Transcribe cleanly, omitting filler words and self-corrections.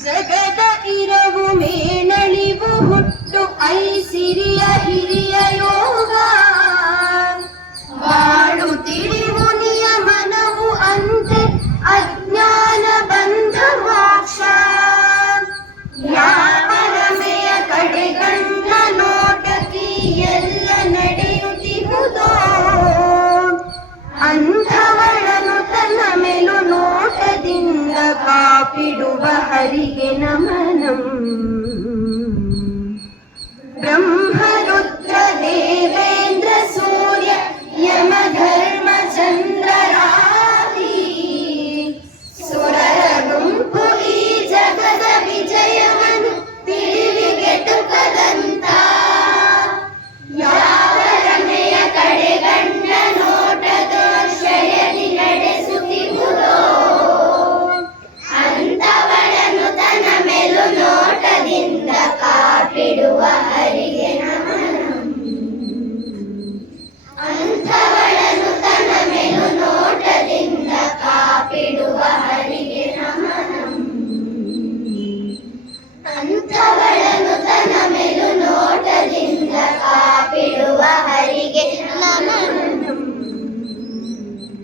ಜಗದ ಇರವು ಮೇಣಳಿವು ಹುಟ್ಟು ಐಸಿರಿಯ ಹಿರಿಯ ಯೋಗ ಬಾಳು ತಿಳಿವು ನಿಯಮನವು ಅಂತೆ ಅಜ್ಞಾನ ಬಂಧ ಮೋಕ್ಷ ಯಾವರಮೆಯ ಕಡೆಗಣ್ಣ ನೋಟಕಿ ಎಲ್ಲ ನಡೆಯುತ್ತಿಹುದೋ ಅಂಥವಳನು ತನ್ನ ಮೇಲು ನೋಟದಿಂದ ಕಾಪಿಡುವ ಹರಿಗೆ ನಮನಂ ಬ್ರಹ್ಮರುದ್ರ ದೇವೇಂದ್ರ ಸೂರ್ಯ ಯಮ ಧರ್ಮ ಚಂದ್ರ